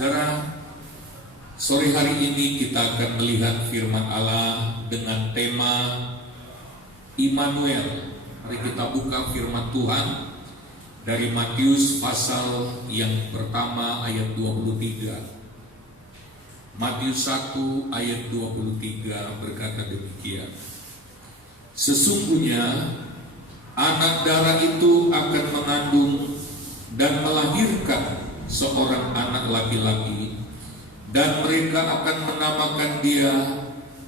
Saudara, sore hari ini kita akan melihat firman Allah dengan tema Immanuel. Mari kita buka firman Tuhan dari Matius pasal yang pertama ayat 23. Matius 1 ayat 23 berkata demikian. Sesungguhnya anak darah itu akan mengandung dan melahirkan seorang anak laki-laki, dan mereka akan menamakan dia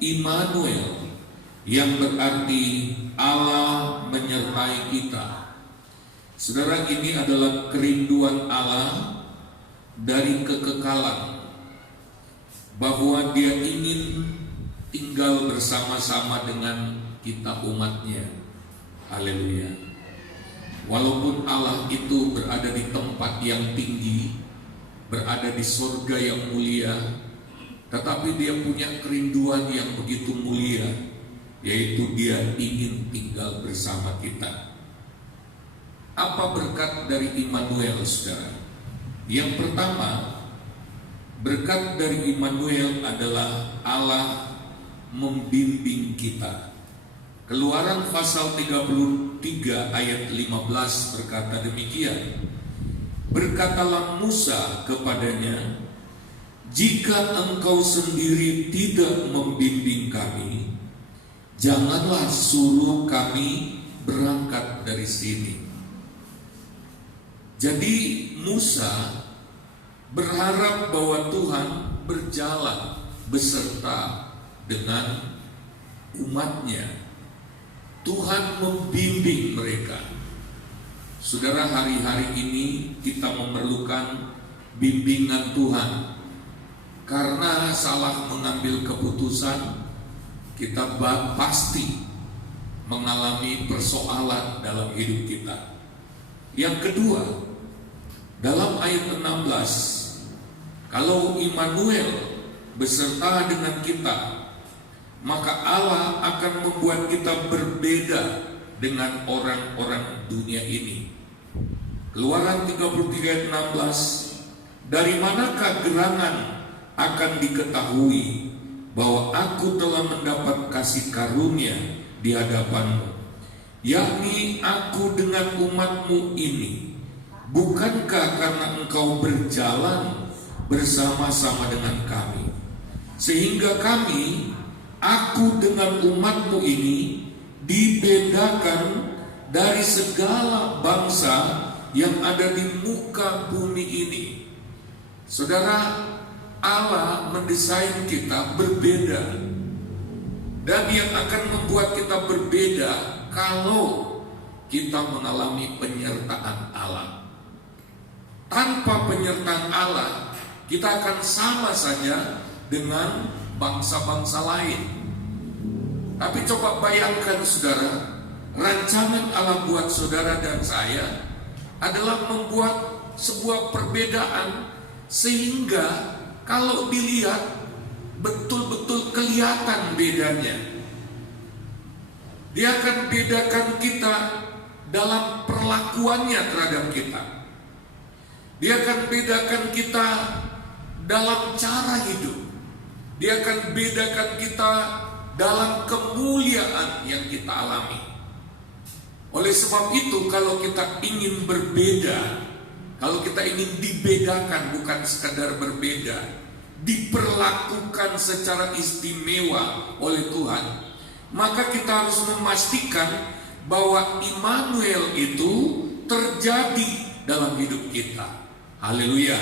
Immanuel, yang berarti Allah menyertai kita. Saudara, ini adalah kerinduan Allah dari kekekalan, bahwa dia ingin tinggal bersama-sama dengan kita umatnya. Haleluya. Walaupun Allah itu berada di tempat yang tinggi, berada di surga yang mulia, tetapi dia punya kerinduan yang begitu mulia, yaitu dia ingin tinggal bersama kita. Apa berkat dari Immanuel, saudara? Yang pertama, berkat dari Immanuel adalah Allah membimbing kita. Keluaran pasal 33 ayat 15 berkata demikian. Berkatalah Musa kepadanya, jika engkau sendiri tidak membimbing kami, janganlah suruh kami berangkat dari sini. Jadi Musa berharap bahwa Tuhan berjalan beserta dengan umatnya. Tuhan membimbing mereka. Saudara, hari-hari ini kita memerlukan bimbingan Tuhan. Karena salah mengambil keputusan, kita pasti mengalami persoalan dalam hidup kita. Yang kedua, dalam ayat 16, kalau Immanuel beserta dengan kita, maka Allah akan membuat kita berbeda dengan orang-orang dunia ini. Keluaran 33 ayat 16, dari manakah gerangan akan diketahui bahwa aku telah mendapat kasih karunia di hadapanmu, yakni aku dengan umatmu ini? Bukankah karena engkau berjalan bersama-sama dengan kami, sehingga kami, aku dengan umatmu ini, dibedakan dari segala bangsa yang ada di muka bumi ini. Saudara, Allah mendesain kita berbeda, dan yang akan membuat kita berbeda kalau kita mengalami penyertaan Allah. Tanpa penyertaan Allah, kita akan sama saja dengan bangsa-bangsa lain. Tapi coba bayangkan, saudara, rancangan Allah buat saudara dan saya adalah membuat sebuah perbedaan, sehingga kalau dilihat betul-betul kelihatan bedanya. Dia akan bedakan kita dalam perlakuannya terhadap kita. Dia akan bedakan kita dalam cara hidup. Dia akan bedakan kita dalam kemuliaan yang kita alami. Oleh sebab itu, kalau kita ingin berbeda, kalau kita ingin dibedakan, bukan sekadar berbeda, diperlakukan secara istimewa oleh Tuhan, maka kita harus memastikan bahwa Immanuel itu terjadi dalam hidup kita. Haleluya.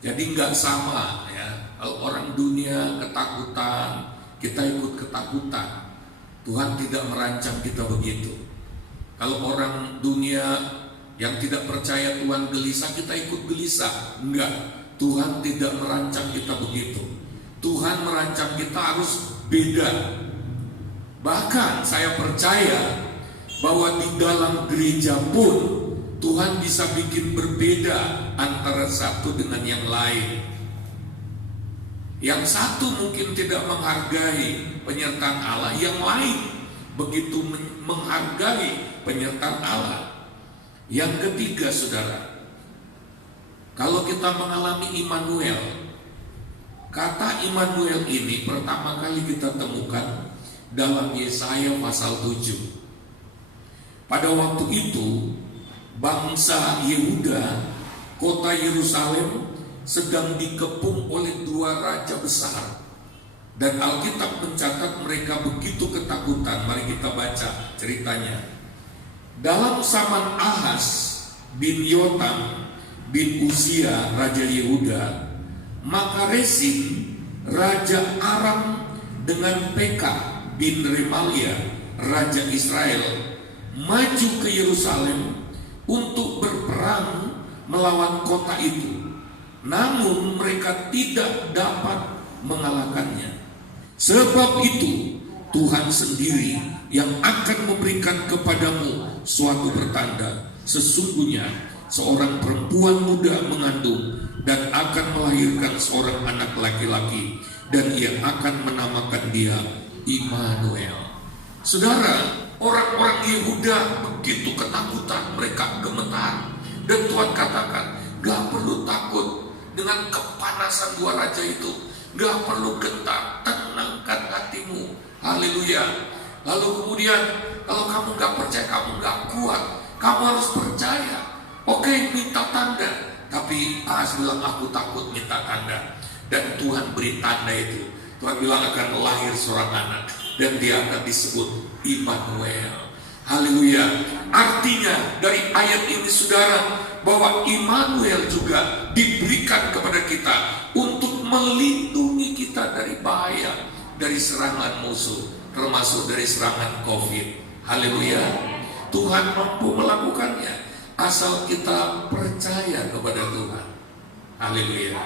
Jadi nggak sama ya. Kalau orang dunia ketakutan, kita ikut ketakutan. Tuhan tidak merancang kita begitu. Kalau orang dunia yang tidak percaya Tuhan gelisah, kita ikut gelisah. Enggak. Tuhan tidak merancang kita begitu. Tuhan merancang kita harus beda. Bahkan saya percaya bahwa di dalam gereja pun Tuhan bisa bikin berbeda antara satu dengan yang lain. Yang satu mungkin tidak menghargai penyertaan Allah, yang lain begitu menghargai penyertaan Allah. Yang ketiga, saudara, Kalau kita mengalami Immanuel, kata Immanuel ini pertama kali kita temukan dalam Yesaya pasal 7. Pada waktu itu bangsa Yehuda, kota Yerusalem sedang dikepung oleh dua raja besar. Dan Alkitab mencatat mereka begitu ketakutan. Mari kita baca ceritanya. Dalam zaman Ahaz bin Yotam bin Uzia raja Yehuda, maka Rezin raja Aram dengan Pekah bin Remalia raja Israel maju ke Yerusalem untuk berperang melawan kota itu. Namun mereka tidak dapat mengalahkannya. Sebab itu Tuhan sendiri yang akan memberikan kepadamu suatu pertanda. Sesungguhnya seorang perempuan muda mengandung dan akan melahirkan seorang anak laki-laki, dan ia akan menamakan dia Immanuel. Saudara, orang-orang Yehuda begitu ketakutan, mereka gemetar. Dan Tuhan katakan, gak perlu takut dengan kepanasan dua raja itu, gak perlu gentar, tenangkan hatimu. Haleluya. Lalu kemudian, kalau kamu gak percaya, kamu gak kuat, kamu harus percaya. Oke, minta tanda. Tapi Ahaz bilang, aku takut minta tanda. Dan Tuhan beri tanda itu. Tuhan bilang akan lahir seorang anak, dan dia akan disebut Immanuel. Haleluya. Artinya dari ayat ini saudara, bahwa Immanuel juga diberikan kepada kita untuk melindungi kita dari bahaya, dari serangan musuh, termasuk dari serangan COVID. Haleluya. Tuhan mampu melakukannya asal kita percaya kepada Tuhan. Haleluya.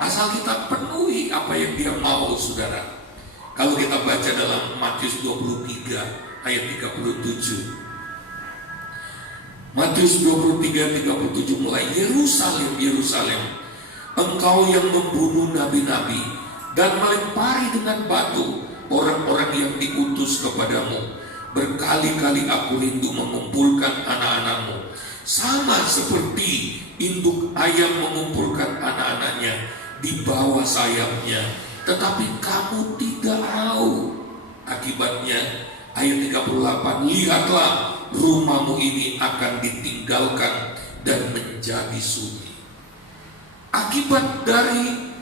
Asal kita penuhi apa yang Dia mau, saudara. Kalau kita baca dalam Matius 23 ayat 37. Matius 23:37 mulai, Yerusalem, Yerusalem, engkau yang membunuh nabi-nabi dan melempari dengan batu orang-orang yang diutus kepadamu. Berkali-kali aku rindu mengumpulkan anak-anakmu, sama seperti induk ayam mengumpulkan anak-anaknya di bawah sayapnya, tetapi kamu tidak mau. Akibatnya ayat 38, lihatlah rumahmu ini akan ditinggalkan dan menjadi sunyi. Akibat dari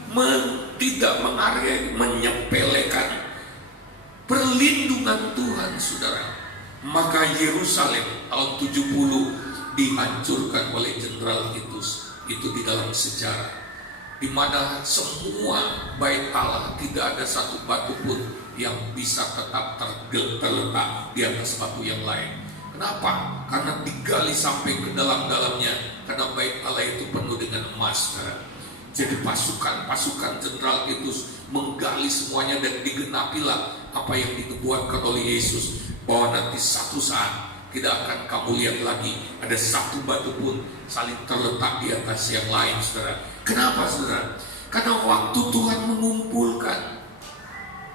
tidak menghargai, menyepelekan perlindungan Tuhan, saudara, maka Yerusalem tahun 70 dihancurkan oleh Jenderal Titus. Itu di dalam sejarah, di mana semua bait Allah tidak ada satu batu pun yang bisa tetap terletak di atas batu yang lain. Kenapa? Karena digali sampai ke dalam-dalamnya. Karena bait Allah itu penuh dengan emas, saudara. Jadi pasukan Jenderal Titus menggali semuanya, dan digenapilah apa yang dinubuatkan oleh Yesus, bahwa nanti satu saat tidak akan kamu lihat lagi ada satu batu pun saling terletak di atas yang lain, saudara. Kenapa, saudara? Karena waktu Tuhan mengumpulkan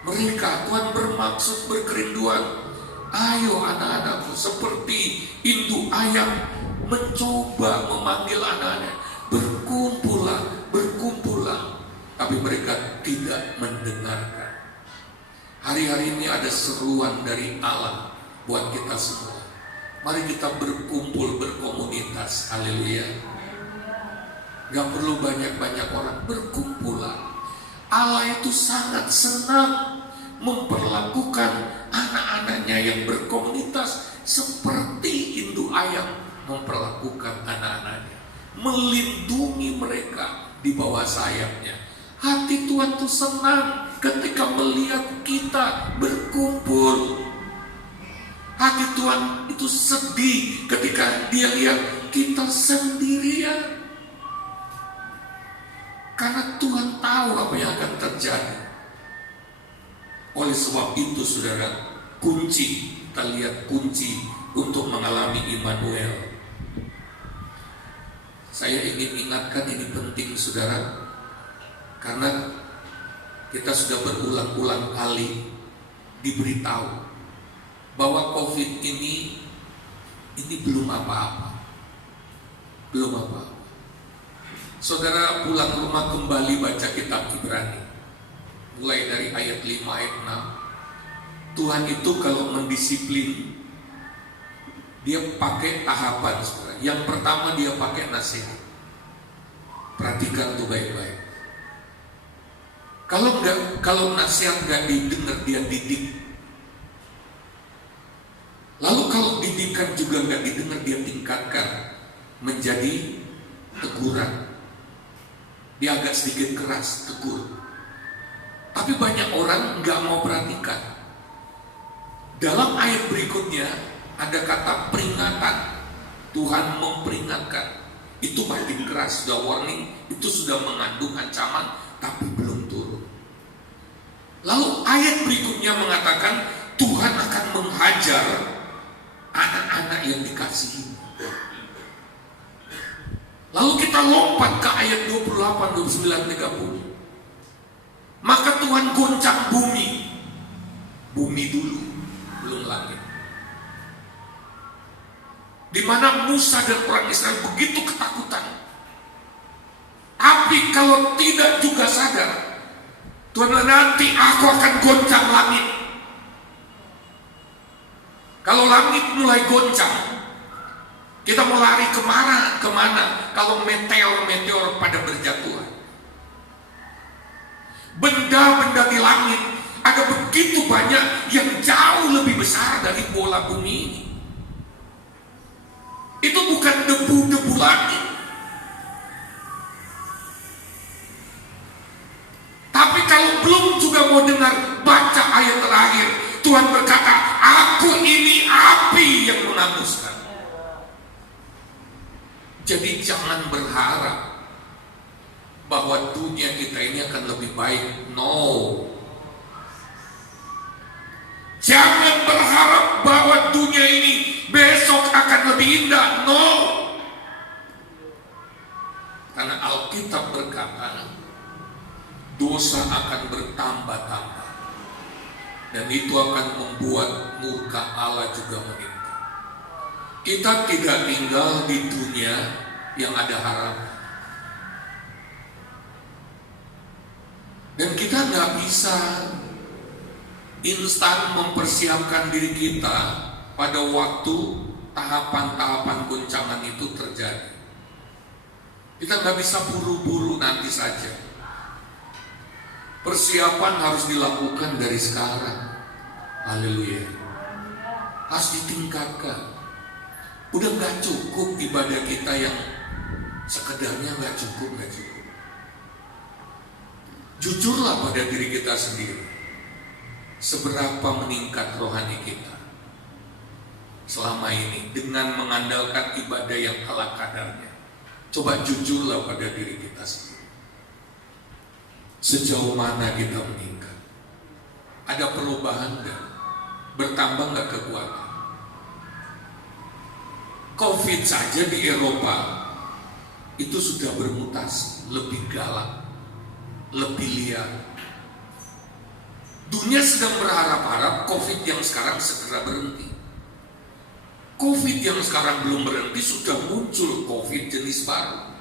mereka, Tuhan bermaksud, berkerinduan, ayo anak-anakku, seperti induk ayam mencoba memanggil anak-anak, berkumpullah, berkumpullah. Tapi mereka tidak mendengarkan. Hari-hari ini ada seruan dari Allah buat kita semua. Mari kita berkumpul, berkomunitas. Haleluya. Gak perlu banyak-banyak orang, berkumpullah. Allah itu sangat senang memperlakukan anak-anaknya yang berkomunitas seperti induk ayam memperlakukan anak-anaknya, melindungi mereka di bawah sayapnya. Hati Tuhan itu senang ketika melihat kita berkumpul. Hati Tuhan itu sedih ketika Dia lihat kita sendirian. Karena Tuhan tahu apa yang akan terjadi. Oleh sebab itu, saudara, kunci, kita lihat kunci untuk mengalami Immanuel. Saya ingin ingatkan, ini penting, saudara, karena kita sudah berulang-ulang kali diberitahu bahwa COVID ini belum apa-apa. Belum apa-apa. Saudara pulang rumah kembali baca kitab Ibrani, mulai dari ayat 5 ayat 6. Tuhan itu kalau mendisiplin, dia pakai tahapan, saudara. Yang pertama dia pakai nasihat. Perhatikan tuh baik-baik. Kalau nasihat nggak didengar, dia didik. Lalu kalau didikan juga nggak didengar, dia tingkatkan menjadi teguran. Dia agak sedikit keras, tegur. Tapi banyak orang nggak mau perhatikan. Dalam ayat berikutnya ada kata peringatan. Tuhan memperingatkan. Itu makin keras, sudah warning, itu sudah mengandung ancaman, tapi belum turun. Lalu ayat berikutnya mengatakan Tuhan akan menghajar anak-anak yang dikasihi. Lalu kita lompat ke ayat 28, 29, 30. Maka Tuhan goncang bumi. Bumi dulu, belum langit. Di mana Musa dan orang Israel begitu ketakutan. Tapi kalau tidak juga sadar, Tuhan bilang, nanti aku akan goncang langit. Kalau langit mulai goncang, kita mau lari kemana? Kalau meteor pada berjatuhan. Benda-benda di langit ada begitu banyak yang jauh lebih besar dari bola bumi ini. Itu bukan debu-debu langit. Tapi kalau belum juga mau dengar, baca ayat terakhir. Tuhan berkata, aku ini api yang menghanguskan. Jadi jangan berharap bahwa dunia kita ini akan lebih baik. No. Jangan berharap bahwa dunia ini besok akan lebih indah. No. Karena Alkitab berkata, dosa akan bertambah-tambah. Dan itu akan membuat murka Allah juga menimpa. Kita tidak tinggal di dunia yang ada harapan. Dan kita nggak bisa instan mempersiapkan diri kita pada waktu tahapan-tahapan goncangan itu terjadi. Kita nggak bisa buru-buru nanti saja. Persiapan harus dilakukan dari sekarang. Haleluya. Harus ditingkatkan. Udah nggak cukup ibadah kita yang sekedarnya nggak cukup. Jujurlah pada diri kita sendiri. Seberapa meningkat rohani kita selama ini dengan mengandalkan ibadah yang ala kadarnya. Coba jujurlah pada diri kita sendiri. Sejauh mana kita meningkat? Ada perubahan nggak? Bertambah nggak kekuatan? Covid saja di Eropa itu sudah bermutasi, lebih galak, lebih liar. Dunia sedang berharap-harap Covid yang sekarang segera berhenti. Covid yang sekarang belum berhenti, sudah muncul Covid jenis baru.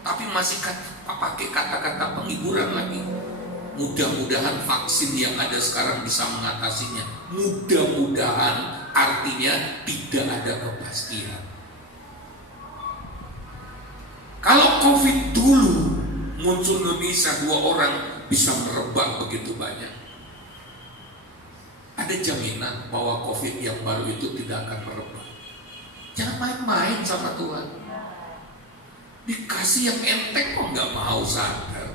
Tapi masih pakai kata-kata penghiburan lagi. Mudah-mudahan vaksin yang ada sekarang bisa mengatasinya. Mudah-mudahan artinya tidak ada kepastian. Kalau Covid dulu muncul Indonesia 2 orang bisa merebak begitu banyak. Ada jaminan bahwa Covid yang baru itu tidak akan merebak. Jangan main-main sama Tuhan. Dikasih yang enteng kok nggak mau sadar.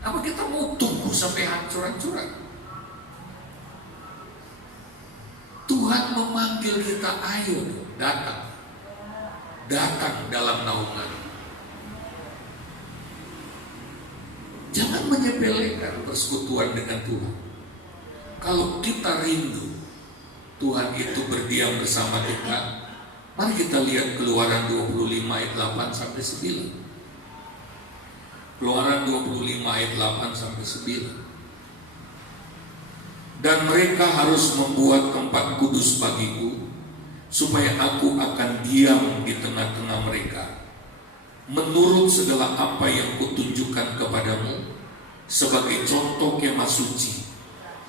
Apa kita mau tunggu sampai hancur-hancuran? Tuhan memanggil kita, ayo datang. Datang dalam naungan. Jangan menyepelekan persekutuan dengan Tuhan. Kalau kita rindu Tuhan itu berdiam bersama kita, mari kita lihat Keluaran 25 ayat 8 sampai 9. Keluaran 25 ayat 8 sampai 9. Dan mereka harus membuat tempat kudus bagiku, supaya aku akan diam di tengah-tengah mereka. menurut segala apa yang kutunjukkan kepadamu sebagai contoh kemah suci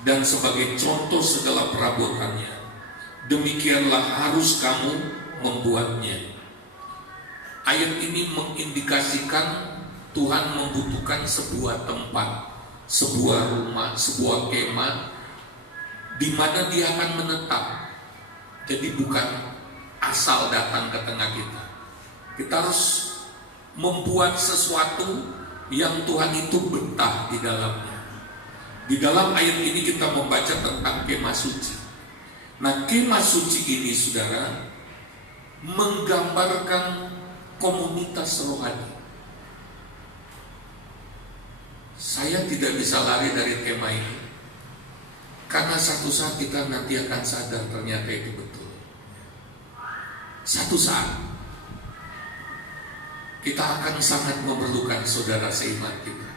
dan sebagai contoh segala perabotannya. Demikianlah harus kamu membuatnya. Ayat ini mengindikasikan Tuhan membutuhkan sebuah tempat, sebuah rumah, sebuah kemah di mana Dia akan menetap. Jadi bukan asal datang ke tengah kita. Kita harus membuat sesuatu yang Tuhan itu betah di dalamnya. Di dalam ayat ini kita membaca tentang kemah suci. Nah, kemah suci ini, saudara, menggambarkan komunitas rohani. Saya tidak bisa lari dari tema ini, karena satu saat kita nanti akan sadar ternyata itu betul. Satu saat kita akan sangat memerlukan saudara seiman kita,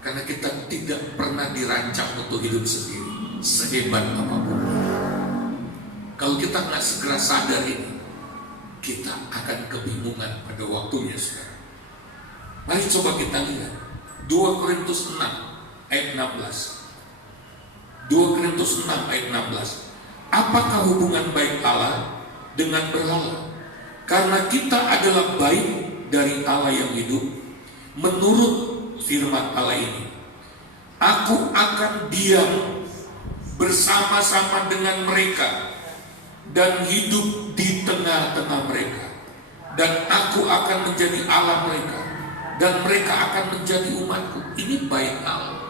karena kita tidak pernah dirancang untuk hidup sendiri, sehebat apapun. Kalau kita nggak segera sadar ini, kita akan kebingungan pada waktunya, saudara. Mari coba kita lihat 2 Korintus 6 ayat 16. 2 Korintus 6 ayat 16. Apakah hubungan baik Allah dengan berhala? Karena kita adalah baik dari Allah yang hidup. Menurut firman Allah ini, aku akan diam bersama-sama dengan mereka dan hidup di tengah-tengah mereka, dan aku akan menjadi Allah mereka, dan mereka akan menjadi umatku. Ini baik Allah.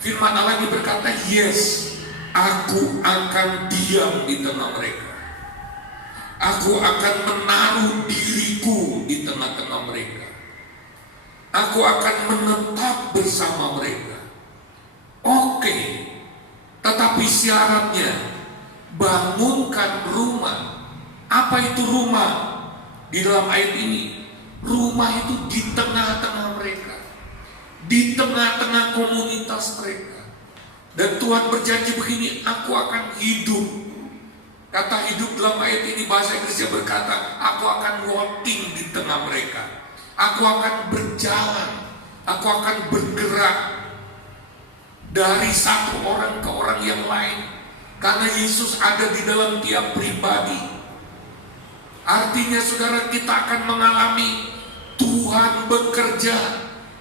Firman Allah ini berkata, yes, aku akan diam di tengah mereka. Aku akan menaruh diriku di tengah-tengah mereka. Aku akan menetap bersama mereka. Oke, tetapi syaratnya bangunkan rumah. Apa itu rumah? Di dalam ayat ini, rumah itu di tengah-tengah mereka, di tengah-tengah komunitas mereka. Dan Tuhan berjanji begini, aku akan hidup. Kata hidup dalam ayat ini bahasa Inggrisnya berkata, aku akan walking di tengah mereka. Aku akan berjalan, aku akan bergerak dari satu orang ke orang yang lain. Karena Yesus ada di dalam tiap pribadi. Artinya saudara, kita akan mengalami Tuhan bekerja,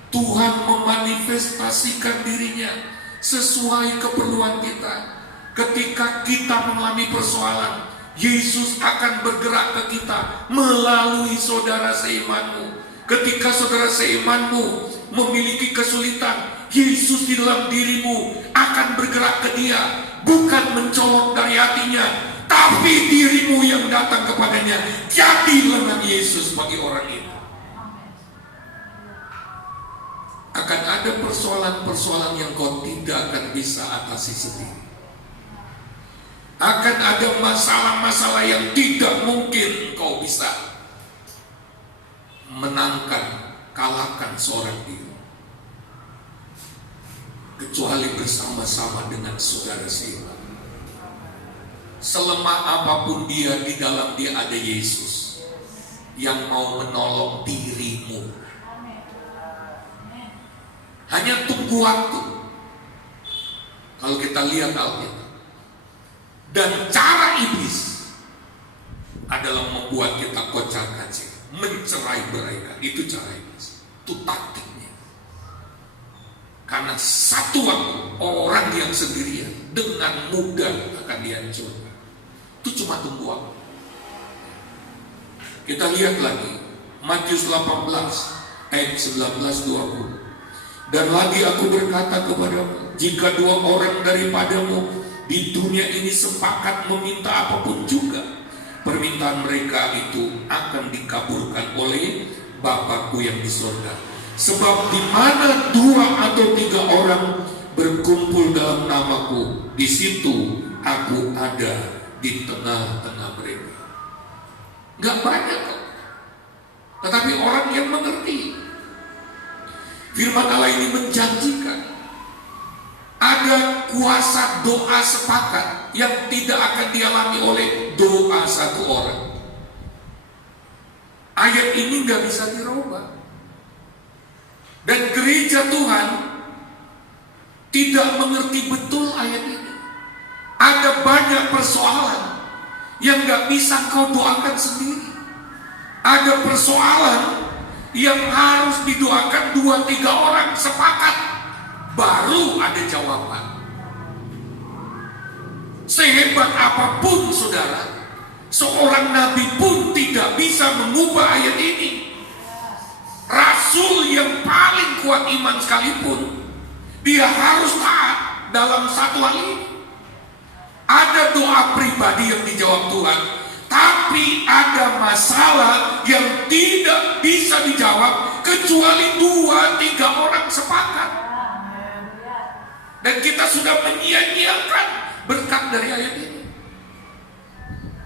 Tuhan memanifestasikan dirinya sesuai keperluan kita. Ketika kita mengalami persoalan, Yesus akan bergerak ke kita melalui saudara seimanmu. Ketika saudara seimanmu memiliki kesulitan, Yesus di dalam dirimu akan bergerak ke dia, bukan mencolok dari hatinya, tapi dirimu yang datang kepadanya. Jadi lengan Yesus bagi orang itu. Akan ada persoalan-persoalan yang kau tidak akan bisa atasi sendiri. Akan ada masalah-masalah yang tidak mungkin kau bisa menangkan, kalahkan seorang diri, kecuali bersama-sama dengan saudara seiman. Selemah apapun dia, di dalam dia ada Yesus yang mau menolong dirimu. Hanya tunggu waktu. Kalau kita lihat Alkitab, dan cara iblis adalah membuat kita kocar-kacir, mencerai-beraikan. Itu cara iblis, itu taktiknya. Karena satu waktu orang yang sendirian dengan mudah akan dihancurkan. Itu cuma tunggu waktu. Kita lihat lagi Matius 18 ayat 19-20. Dan lagi aku berkata kepadamu, jika 2 orang daripadamu di dunia ini sepakat meminta apapun juga, permintaan mereka itu akan dikabulkan oleh Bapakku yang di surga. Sebab di mana 2 atau 3 orang berkumpul dalam namaku, di situ aku ada di tengah-tengah mereka. Gak banyak kok, tetapi orang yang mengerti. Firman Allah ini menjanjikan ada kuasa doa sepakat yang tidak akan dialami oleh doa satu orang. ayat ini nggak bisa dirubah. Dan gereja Tuhan tidak mengerti betul ayat ini. Ada banyak persoalan yang nggak bisa kau doakan sendiri. Ada persoalan yang harus didoakan 2-3 orang sepakat, baru ada jawaban. Sehebat apapun saudara, seorang nabi pun tidak bisa mengubah ayat ini. Rasul yang paling kuat iman sekalipun, dia harus taat dalam satu hal ini. Ada doa pribadi yang dijawab Tuhan, tapi ada masalah yang tidak bisa dijawab kecuali 2-3 orang sepakat. Dan kita sudah menyia-nyiakan berkat dari ayat ini.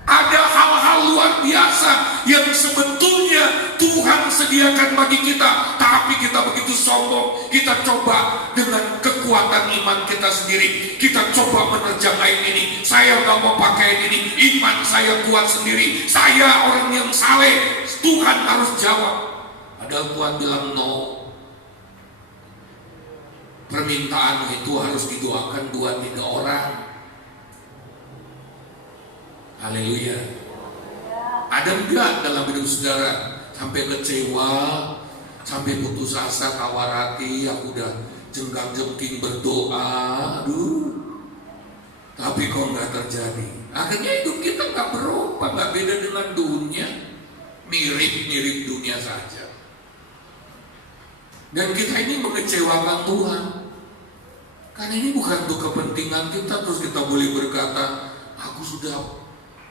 Ada hal-hal luar biasa yang sebetulnya Tuhan sediakan bagi kita, tapi kita begitu sombong. Kita coba dengan kekuatan iman kita sendiri, kita coba menerjang ayat ini. Saya gak mau pakai ini, iman saya kuat sendiri, saya orang yang saleh, Tuhan harus jawab. Padahal Tuhan bilang no. Permintaan itu harus didoakan 2-3 orang. Haleluya. Ada enggak dalam hidup saudara sampai kecewa, sampai putus asa, tawar hati, aku udah jengkang-jengking berdoa, aduh, tapi kok nggak terjadi? Akhirnya hidup kita nggak berubah, nggak beda dengan dunia, mirip-mirip dunia saja. Dan kita ini mengecewakan Tuhan. Karena ini bukan untuk kepentingan kita, terus kita boleh berkata, aku sudah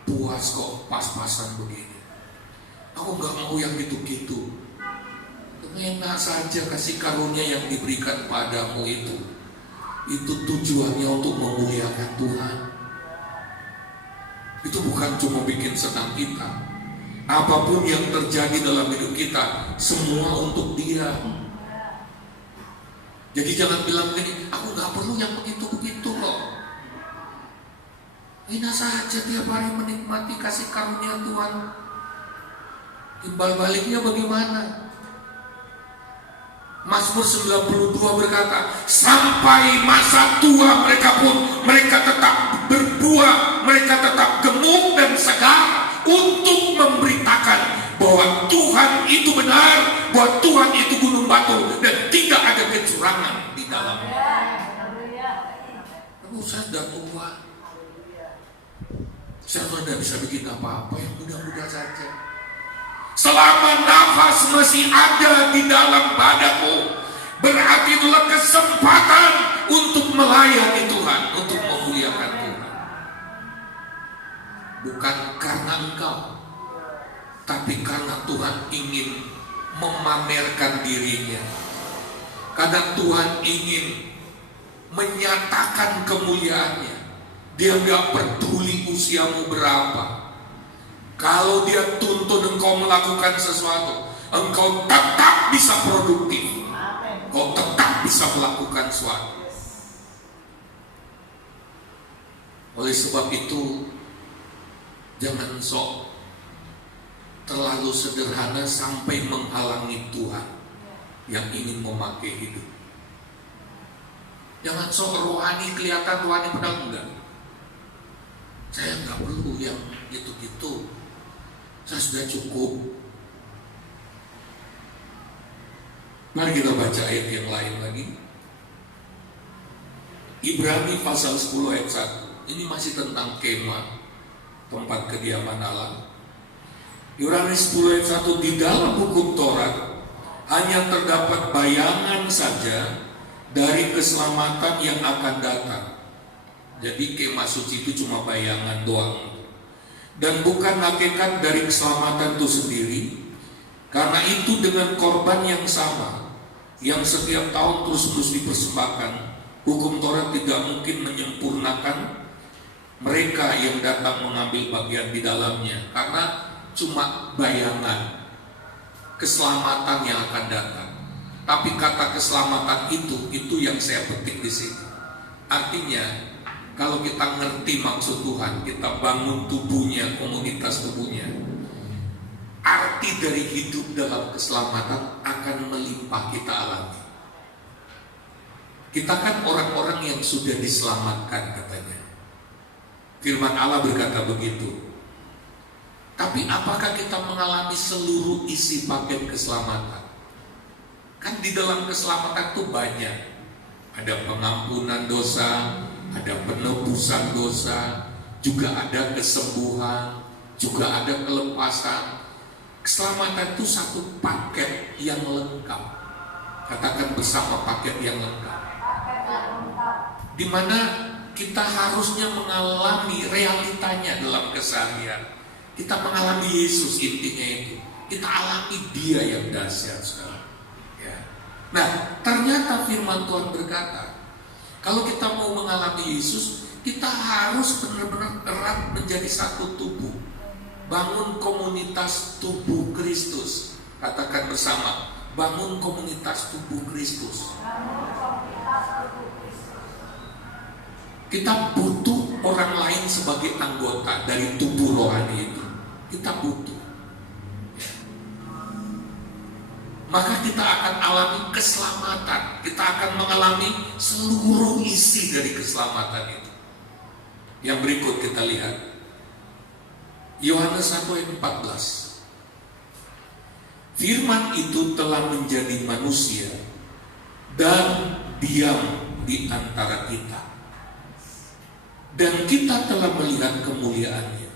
puas kok pas-pasan begini. Aku nggak mau yang gitu-gitu. Enak saja kasih karunia yang diberikan padamu itu. Itu tujuannya untuk memuliakan Tuhan. Itu bukan cuma bikin senang kita. Apapun yang terjadi dalam hidup kita, semua untuk Dia. Jadi jangan bilang gini, aku nggak perlu yang begitu-begitu loh. Enak saja tiap hari menikmati kasih karunia Tuhan. Timbal baliknya bagaimana? Mazmur 92 berkata, sampai masa tua mereka tetap berbuah, mereka tetap gemuk dan segar untuk memberitakan bahwa Tuhan itu benar, bahwa Tuhan itu gunung batu dan tidak ada kecurangan di dalamnya. Saya sudah tua, saya tidak bisa bikin apa-apa, yang mudah-mudah saja. Selama nafas masih ada di dalam badanmu, berarti itulah kesempatan untuk melayani Tuhan, untuk memuliakan Tuhan. Bukan karena engkau, tapi karena Tuhan ingin memamerkan dirinya. Karena Tuhan ingin menyatakan kemuliaannya. Dia gak peduli usiamu berapa. Kalau Dia tuntun engkau melakukan sesuatu, engkau tetap bisa produktif. Engkau tetap bisa melakukan sesuatu. Oleh sebab itu, jangan sok terlalu sederhana sampai menghalangi Tuhan yang ingin memakai hidup. Jangan sok rohani kelihatan rohani padahal enggak. Saya nggak perlu yang gitu-gitu. Saya sudah cukup. Mari kita baca ayat yang lain lagi. Ibrani pasal 10 ayat 1. Ini masih tentang kemah, tempat kediaman Allah. Ibrani 10 ayat 1, di dalam hukum Taurat hanya terdapat bayangan saja dari keselamatan yang akan datang. Jadi kemah suci itu cuma bayangan doang, dan bukan hakikat dari keselamatan itu sendiri. Karena itu dengan korban yang sama, yang setiap tahun terus-terus dipersembahkan, hukum Taurat tidak mungkin menyempurnakan mereka yang datang mengambil bagian di dalamnya. Karena cuma bayangan keselamatan yang akan datang. Tapi kata keselamatan itu yang saya petik di sini. Artinya, kalau kita ngerti maksud Tuhan, kita bangun tubuhnya, komunitas tubuhnya. Arti arti dari hidup dalam keselamatan akan melimpah kita alami. Kita kan orang-orang yang sudah diselamatkan katanya. Firman Allah berkata begitu. Tapi apakah kita mengalami seluruh isi paket keselamatan? Kan di dalam keselamatan itu banyak. Ada pengampunan dosa, ada penebusan dosa, juga ada kesembuhan, juga ada kelepasan. Keselamatan itu satu paket yang lengkap. Katakan bersama, paket yang lengkap. Di mana kita harusnya mengalami realitanya dalam keseharian. Kita mengalami Yesus, intinya itu. Kita alami Dia yang dahsyat sekali. Ya. Nah, ternyata firman Tuhan berkata, kalau kita mau mengalami Yesus, kita harus benar-benar erat menjadi satu tubuh. Bangun komunitas tubuh Kristus. Katakan bersama, bangun komunitas tubuh Kristus. Kita butuh orang lain sebagai anggota dari tubuh rohani itu. Kita butuh. Maka kita akan alami keselamatan. Kita akan mengalami seluruh isi dari keselamatan itu. Yang berikut kita lihat. Yohanes 1 ayat 14. Firman itu telah menjadi manusia dan diam di antara kita. Dan kita telah melihat kemuliaannya,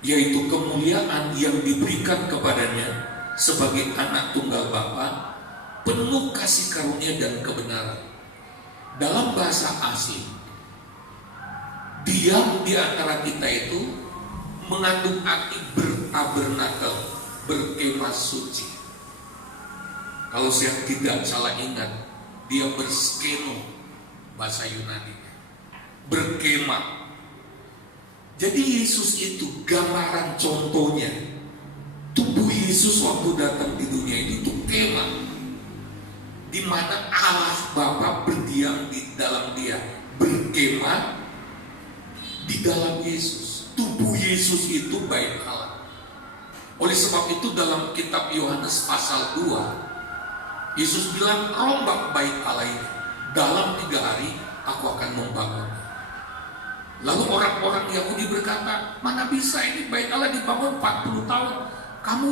yaitu kemuliaan yang diberikan kepadanya sebagai anak tunggal Bapa, penuh kasih karunia dan kebenaran. Dalam bahasa asli, diam di antara kita itu mengandung arti bertabernakel, berkemah suci. Kalau saya tidak salah ingat, dia berskeno, bahasa Yunani, berkemah. Jadi Yesus itu gambaran contohnya. Tubuh Yesus waktu datang di dunia itu kemah, di mana Allah Bapa berdiam di dalam Dia, berkemah di dalam Yesus. Tubuh Yesus itu bait Allah. Oleh sebab itu dalam kitab Yohanes pasal 2, Yesus bilang, rombak bait Allah ini, dalam 3 hari aku akan membangunnya. Lalu orang-orang Yahudi berkata, mana bisa ini bait Allah dibangun 40 tahun, kamu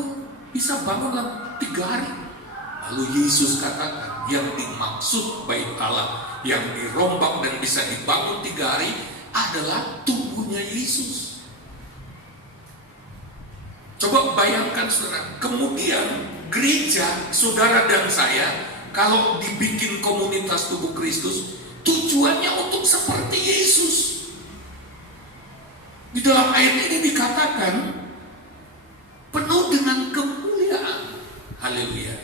bisa bangun dalam 3 hari. Lalu Yesus katakan, yang dimaksud bait Allah yang dirombak dan bisa dibangun 3 hari adalah tubuhnya Yesus. Coba bayangkan saudara, kemudian gereja, saudara dan saya, kalau dibikin komunitas tubuh Kristus, tujuannya untuk seperti Yesus. Di dalam ayat ini dikatakan penuh dengan kemuliaan. Haleluya.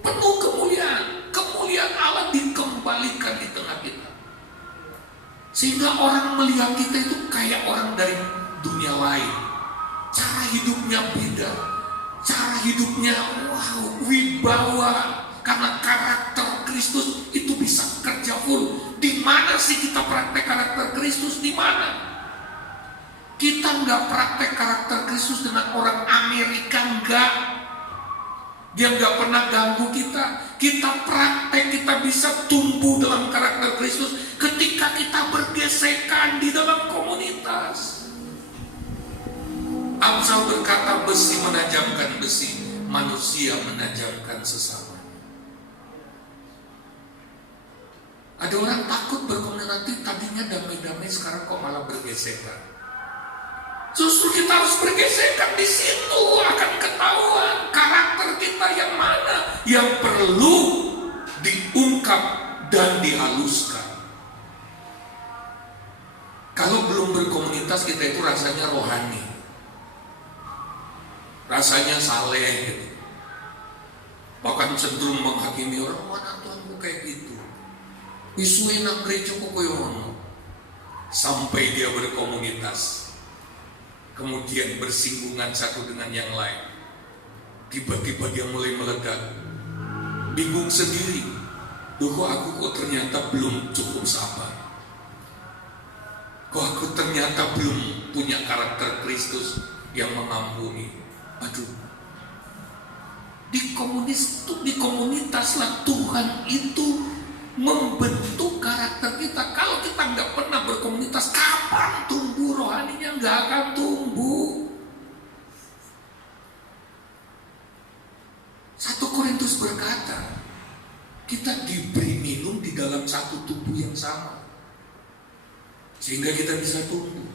Penuh kemuliaan. Kemuliaan Allah dikembalikan di tengah kita. Sehingga orang melihat kita itu kayak orang dari dunia lain. Cara hidupnya beda. Cara hidupnya wow, wibawa. Karena karakter Kristus itu bisa kerja full. Di mana sih kita praktek karakter Kristus? Di mana? Kita nggak praktek karakter Kristus dengan orang Amerika, enggak. Dia nggak pernah ganggu kita. Kita praktek, kita bisa tumbuh dalam karakter Kristus ketika kita bergesekan di dalam komunitas. Amsal berkata, besi menajamkan besi, manusia menajamkan sesama. Ada orang takut berkomunikasi, tadinya damai-damai, sekarang kok malah bergesekan. Justru kita harus bergesekan, di situ akan ketahuan karakter kita yang mana yang perlu diungkap dan dihaluskan. Kalau belum berkomunitas, kita itu rasanya rohani, rasanya saleh gitu. Bahkan cenderung menghakimi orang, mana Tuhanku kayak gitu, isuin nang gereja kok koyo. Sampai dia berkomunitas, kemudian bersinggungan satu dengan yang lain, tiba-tiba dia mulai meledak, bingung sendiri. Kok aku ternyata belum cukup sabar. Kok aku ternyata belum punya karakter Kristus yang mengampuni. Aduh, Di komunitas lah Tuhan itu membentuk karakter kita. Kalau kita nggak pernah berkomunitas, kapan tumbuh rohaninya? Nggak akan tumbuh. 1 Korintus berkata, kita diberi minum di dalam satu tubuh yang sama, sehingga kita bisa tumbuh.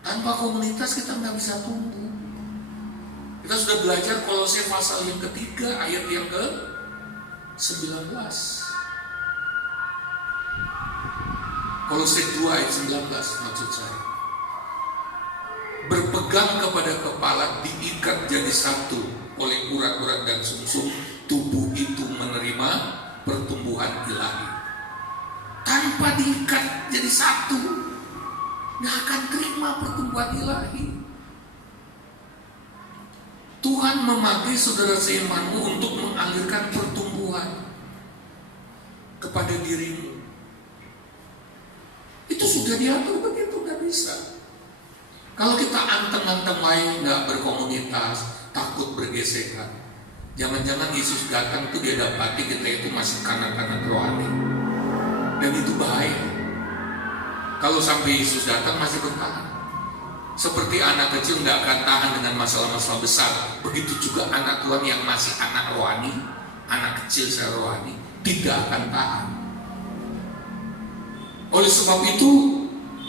Tanpa komunitas kita nggak bisa tumbuh. Kita sudah belajar Kolose pasal yang ketiga ayat yang ke-19. Kolose 2 ayat 19 maksud saya. Berpegang kepada kepala, diikat jadi satu oleh urat-urat dan sumsum, tubuh itu menerima pertumbuhan ilahi. Tanpa diikat jadi satu, nggak akan terima pertumbuhan ilahi. Tuhan memakai saudara seimanmu untuk mengalirkan pertumbuhan kepada dirimu. Itu sudah diatur begitu, nggak bisa. Kalau kita anteng-anteng lain, nggak berkomunitas, takut bergesekan, jangan-jangan Yesus datang tuh dia dapati kita itu masih kanak-kanak rohani, dan itu bahaya. Kalau sampai Yesus datang masih bertahan, seperti anak kecil nggak akan tahan dengan masalah-masalah besar, begitu juga anak Tuhan yang masih anak rohani, anak kecil secara rohani, tidak akan tahan. Oleh sebab itu,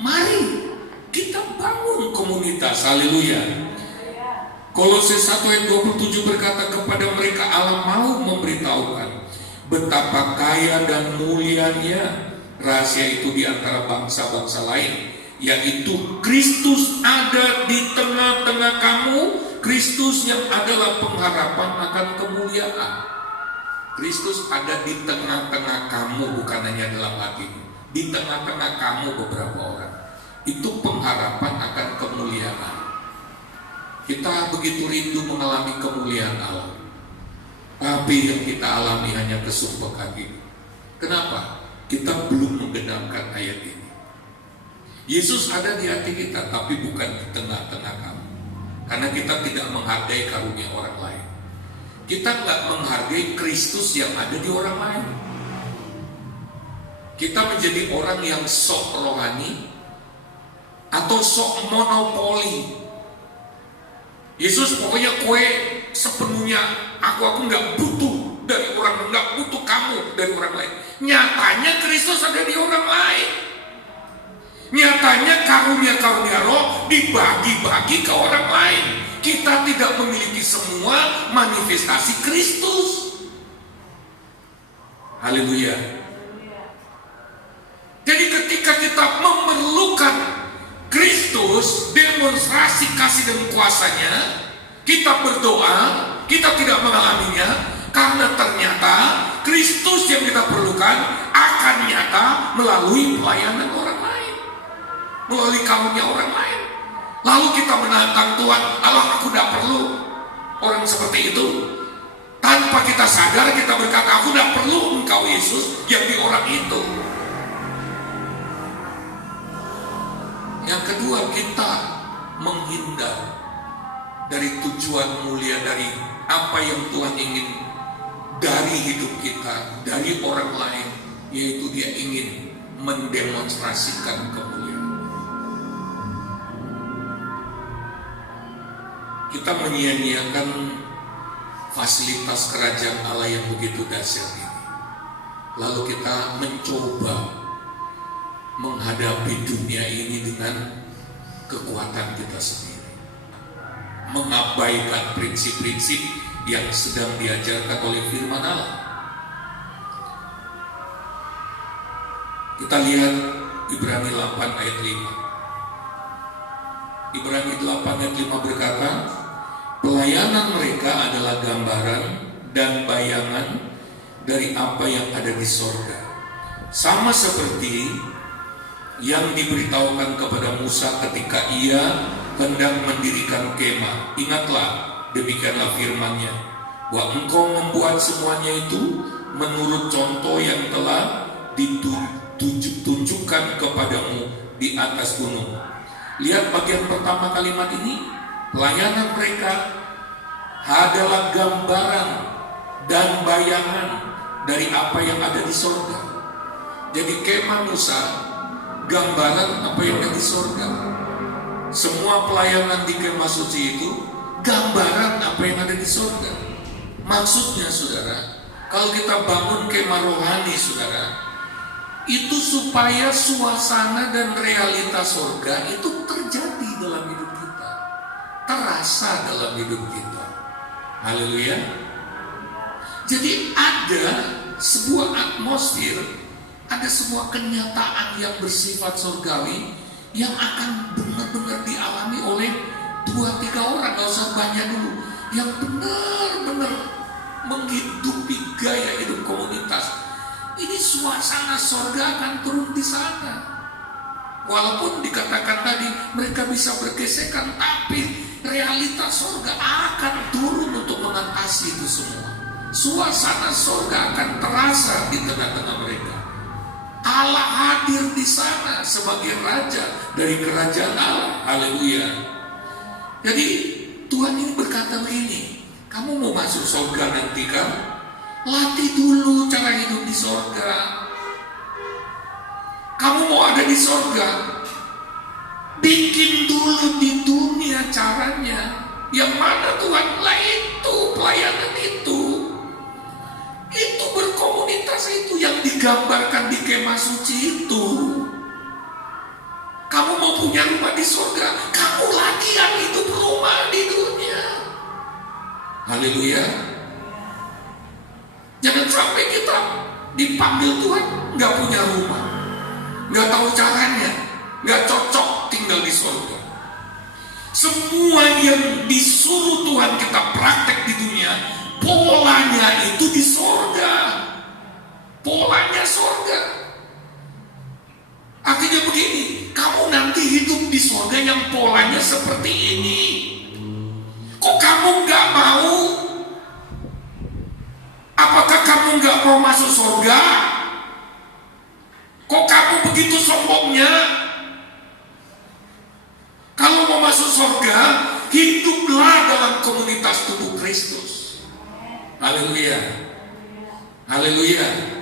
mari kita bangun komunitas. Haleluya. Kolose 1 ayat 27 berkata, kepada mereka Allah mau memberitahukan betapa kaya dan mulianya rahasia itu di antara bangsa-bangsa lain, yaitu Kristus ada di tengah-tengah kamu, Kristus yang adalah pengharapan akan kemuliaan. Kristus ada di tengah-tengah kamu, bukan hanya dalam hatimu, di tengah-tengah kamu beberapa orang. Itu pengharapan akan kemuliaan. Kita begitu rindu mengalami kemuliaan Allah, tapi yang kita alami hanya kesumpahan hidup. Kenapa? Kita belum menggenapkan ayat ini. Yesus ada di hati kita, tapi bukan di tengah-tengah kamu. Karena kita tidak menghargai karunia orang lain. Kita nggak menghargai Kristus yang ada di orang lain. Kita menjadi orang yang sok rohani atau sok monopoli. Yesus pokoknya kue sepenuhnya, aku nggak butuh dari orang, nggak butuh kamu dari orang lain. Nyatanya Kristus ada di orang lain. Nyatanya karunia-karunia roh dibagi-bagi ke orang lain. Kita tidak memiliki semua manifestasi Kristus. Haleluya. Jadi ketika kita memerlukan Kristus, demonstrasi kasih dan kuasanya, kita berdoa, kita tidak mengalaminya, karena ternyata Kristus yang kita perlukan akan nyata melalui pelayanan orang lain, melalui karunia orang lain. Lalu kita menantang Tuhan, Allah aku tidak perlu orang seperti itu. Tanpa kita sadar kita berkata, aku tidak perlu engkau Yesus yang di orang itu. Yang kedua, kita menghindar dari tujuan mulia, dari apa yang Tuhan ingin dari hidup kita, dari orang lain, yaitu Dia ingin mendemonstrasikan kemuliaan. Kita menyia-nyiakan fasilitas kerajaan Allah yang begitu dahsyat ini. Lalu kita mencoba menghadapi dunia ini dengan kekuatan kita sendiri, mengabaikan prinsip-prinsip yang sedang diajarkan oleh firman Allah. Kita lihat Ibrani 8 ayat 5. Ibrani 8 ayat 5 berkata, pelayanan mereka adalah gambaran dan bayangan dari apa yang ada di sorga, sama seperti yang diberitahukan kepada Musa ketika ia hendak mendirikan kemah. Ingatlah, demikianlah firman-Nya, bahwa engkau membuat semuanya itu menurut contoh yang telah ditunjukkan kepadamu di atas gunung. Lihat bagian pertama kalimat ini, pelayanan mereka adalah gambaran dan bayangan dari apa yang ada di sorga. Jadi kemah Musa gambaran apa yang ada di sorga. Semua pelayanan di kemah suci itu gambaran apa yang ada di sorga. Maksudnya saudara, kalau kita bangun kemah rohani saudara, itu supaya suasana dan realitas sorga itu terjadi dalam hidup kita, terasa dalam hidup kita. Haleluya. Jadi ada sebuah atmosfer, ada sebuah kenyataan yang bersifat sorgawi yang akan benar-benar dialami oleh 2-3 orang, gak usah banyak dulu, yang benar-benar menghidupi gaya hidup komunitas. Ini suasana sorga akan turun di sana. Walaupun dikatakan tadi mereka bisa bergesekan, tapi realitas sorga akan turun untuk mengatasi itu semua. Suasana sorga akan terasa di tengah-tengah mereka. Allah hadir di sana sebagai raja dari kerajaan Allah. Haleluya. Jadi Tuhan ini berkata begini, kamu mau masuk sorga nanti kan? Latih dulu cara hidup di sorga. Kamu mau ada di sorga, bikin dulu di dunia caranya. Yang mana Tuhan? Lah itu pelayanan itu berkomunitas itu yang digambarkan di kemah suci itu. Kamu mau punya rumah di sorga, kamu latihan hidup rumah di dunia. Haleluya. Jangan sampai kita dipanggil Tuhan nggak punya rumah, nggak tahu caranya, nggak cocok tinggal di sorga. Semua yang disuruh Tuhan kita praktek di dunia, polanya itu di sorga. Polanya sorga. Artinya begini, kamu nanti hidup di sorga yang polanya seperti ini. Kok kamu nggak mau? Apakah kamu nggak mau masuk sorga? Kok kamu begitu sombongnya? Kalau mau masuk sorga, hiduplah dalam komunitas tubuh Kristus. Haleluya. Haleluya.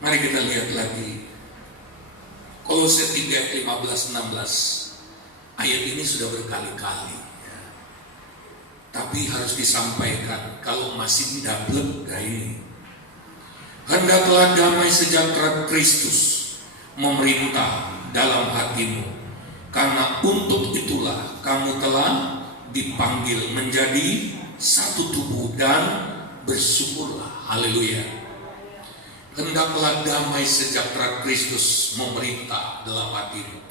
Mari kita lihat lagi Kolose 3 15-16. Ayat ini sudah berkali-kali, tapi harus disampaikan kalau masih dablek kayak ini. Hendaklah damai sejahtera Kristus memerintah dalam hatimu, karena untuk itulah kamu telah dipanggil menjadi satu tubuh, dan bersyukurlah. Haleluya. Hendaklah damai sejahtera Kristus memerintah dalam hatimu,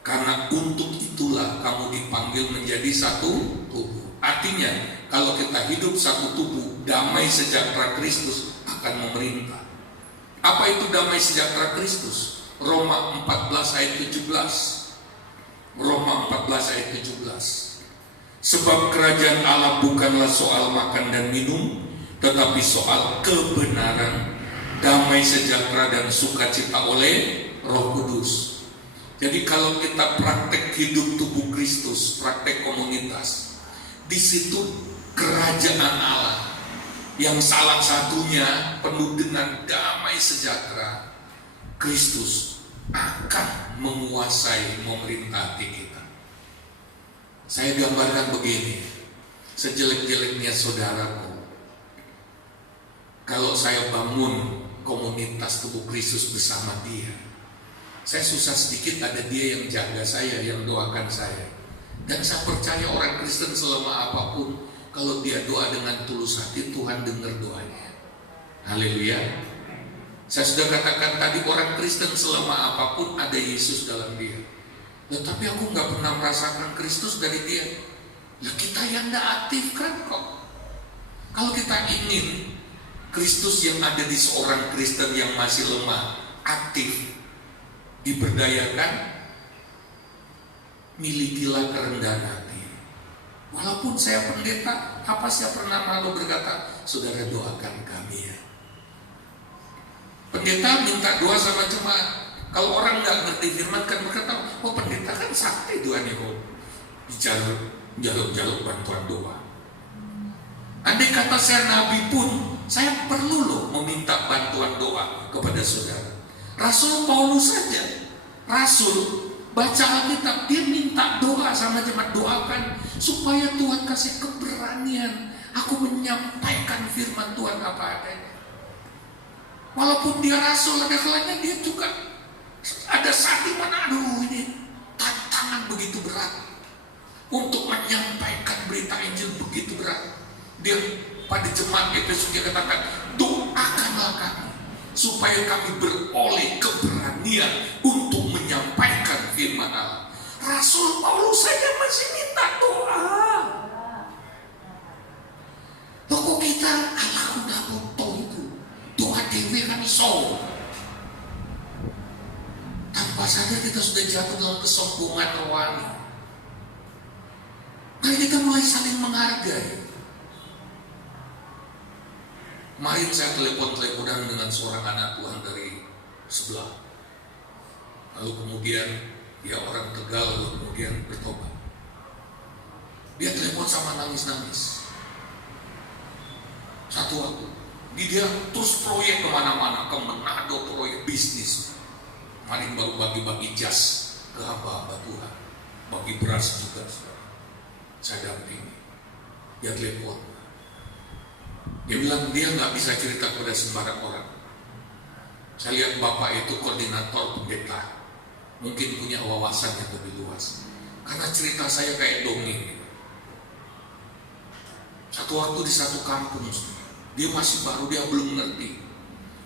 karena untuk itulah kamu dipanggil menjadi satu tubuh. Artinya kalau kita hidup satu tubuh, damai sejahtera Kristus akan memerintah. Apa itu damai sejahtera Kristus? Roma 14 ayat 17. Roma 14 ayat 17. Sebab kerajaan Allah bukanlah soal makan dan minum, tetapi soal kebenaran, damai sejahtera dan sukacita oleh Roh Kudus. Jadi kalau kita praktek hidup tubuh Kristus, praktek komunitas, di situ kerajaan Allah yang salah satunya penuh dengan damai sejahtera Kristus akan menguasai memerintah hati kita. Saya gambarkan begini, sejelek-jeleknya saudaraku, kalau saya bangun komunitas tubuh Kristus bersama dia, saya susah sedikit ada dia yang jaga saya, yang doakan saya. Dan saya percaya orang Kristen selama apapun, kalau dia doa dengan tulus hati, Tuhan dengar doanya. Haleluya. Saya sudah katakan tadi, orang Kristen selama apapun ada Yesus dalam dia. Tetapi aku nggak pernah merasakan Kristus dari dia. Ya kita yang nggak aktif kan kok. Kalau kita ingin Kristus yang ada di seorang Kristen yang masih lemah, aktif, diberdayakan, milikilah kerendahan hati. Walaupun saya pendeta, apa saya pernah malu berkata, saudara doakan kami ya. Pendeta minta doa sama jemaat. Kalau orang nggak ngerti firman kan berkata, oh pendeta kan sakti doanya kok. jaluk bantuan doa. Andai kata saya nabi pun, saya perlu loh meminta bantuan doa kepada saudara. Rasul Paulus saja, Rasul baca Alkitab, dia minta doa sama jemaat, doakan supaya Tuhan kasih keberanian aku menyampaikan firman Tuhan apa adanya. Walaupun dia rasul, ada kalanya dia juga ada saat di mana aduh ini tantangan begitu berat untuk menyampaikan berita Injil begitu berat. Dia pada jemaat Efesus dia katakan, doakanlah kami supaya kami beroleh keberanian untuk menyampaikan firman Allah. Rasul Paulus saja masih minta doa. Toko kita Allah udah butuh itu. Doa dewi kami so. Tanpa sadar kita sudah jatuh dalam kesombongan rohani. Mari kita mulai saling menghargai. Kemarin saya telepon-teleponan dengan seorang anak Tuhan dari sebelah. Lalu kemudian dia orang Tegal, lalu kemudian bertobat. Dia telepon sama nangis-nangis. Satu waktu, dia terus proyek kemana-mana, ke Manado, proyek bisnis. Kemarin baru bagi-bagi jas ke hamba-hamba Tuhan, bagi beras juga. Saya dampingi. Dia telepon. Dia bilang dia nggak bisa cerita kepada sembarang orang. Saya lihat bapak itu koordinator pendeta, mungkin punya wawasan yang lebih luas. Karena cerita saya kayak dongeng. Satu waktu di satu kampung, dia masih baru, dia belum ngerti.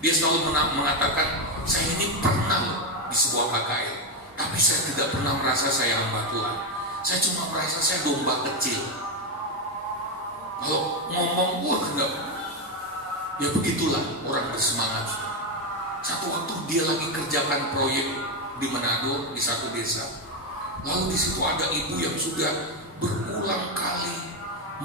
Dia selalu mengatakan, saya ini pernah di sebuah KKL, tapi saya tidak pernah merasa saya hamba Tuhan. Saya cuma merasa saya domba kecil. Kalau ngomong gua enggak, ya begitulah orang bersemangat. Satu waktu dia lagi kerjakan proyek di Manado, di satu desa. Lalu di situ ada ibu yang sudah berulang kali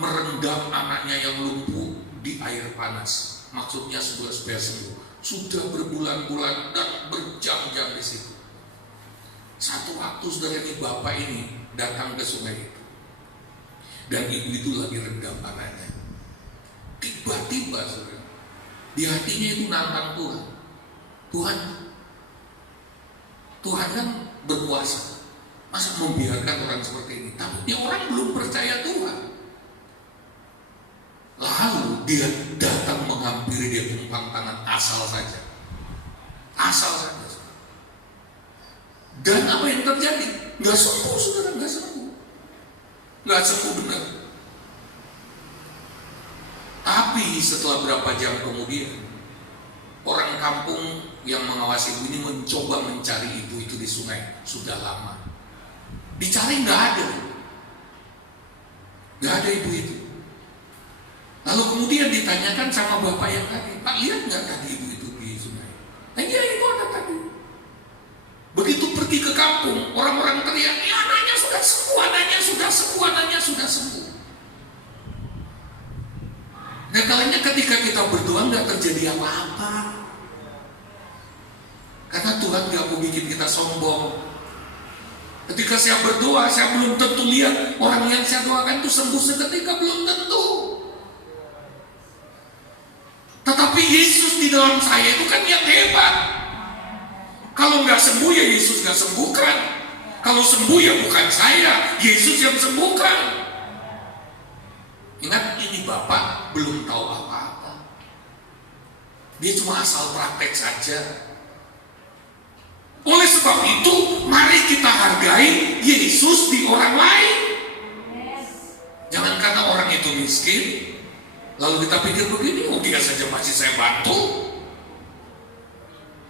merendam anaknya yang lumpuh di air panas. Maksudnya supaya sembuh. Sudah berbulan-bulan dan berjam-jam di situ. Satu waktu saudara ini bapak ini datang ke sungai itu. Dan ibu itu lagi rendam anaknya. Tiba-tiba saudara, di hatinya itu nantang Tuhan. Tuhan kan berkuasa. Masa membiarkan orang seperti ini? Tapi dia orang belum percaya Tuhan. Lalu dia datang menghampiri, dia tumpang tangan asal saja. Dan apa yang terjadi? Nggak sembuh saudara, nggak sembuh benar. Tapi setelah berapa jam kemudian, orang kampung yang mengawasi ibu ini mencoba mencari ibu itu di sungai. Sudah lama dicari, nggak ada ibu itu. Lalu kemudian ditanyakan sama bapak yang tadi, Pak, lihat nggak tadi ibu itu di sungai? Nah iya, itu ada tadi. Begitu pergi ke kampung, orang-orang teriak, ya anaknya sudah sembuh, anaknya sudah sembuh. Dan kalanya ketika kita berdoa nggak terjadi apa-apa. Karena Tuhan nggak mau bikin kita sombong. Ketika saya berdoa, saya belum tentu lihat orang yang saya doakan itu sembuh seketika, belum tentu. Tetapi Yesus di dalam saya itu kan yang hebat. Kalau nggak sembuh ya Yesus nggak sembuhkan. Kalau sembuh ya bukan saya, Yesus yang sembuhkan. Ingat, ini Bapak belum tahu apa-apa. Dia cuma asal praktek saja. Oleh sebab itu, mari kita hargai Yesus di orang lain. Jangan karena orang itu miskin, lalu kita pikir begini, oh dia saja masih saya bantu.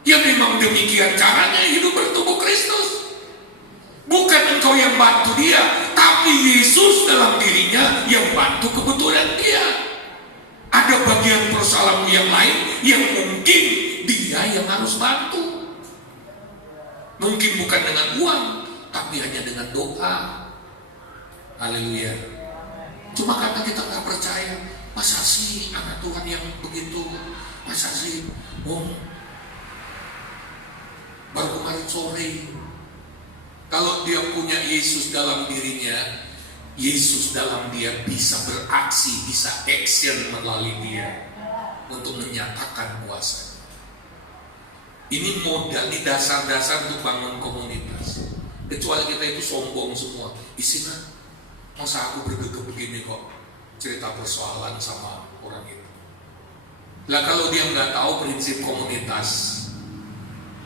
Ya memang demikian caranya hidup bertumbuh Kristus. Bukan engkau yang bantu dia, tapi Yesus dalam dirinya yang bantu kebetulan dia. Ada bagian persoalan yang lain yang mungkin dia yang harus bantu. Mungkin bukan dengan uang, tapi hanya dengan doa. Haleluya. Cuma karena kita nggak percaya, masa sih anak Tuhan yang begitu, masa sih, baru kemarin sore, kalau dia punya Yesus dalam dirinya, Yesus dalam dia bisa beraksi, bisa action melalui dia untuk menyatakan kuasa. Ini modal, ini dasar-dasar untuk bangun komunitas. Kecuali kita itu sombong semua. Isinya, masa aku bergegep begini kok cerita persoalan sama orang itu. Lah kalau dia nggak tahu prinsip komunitas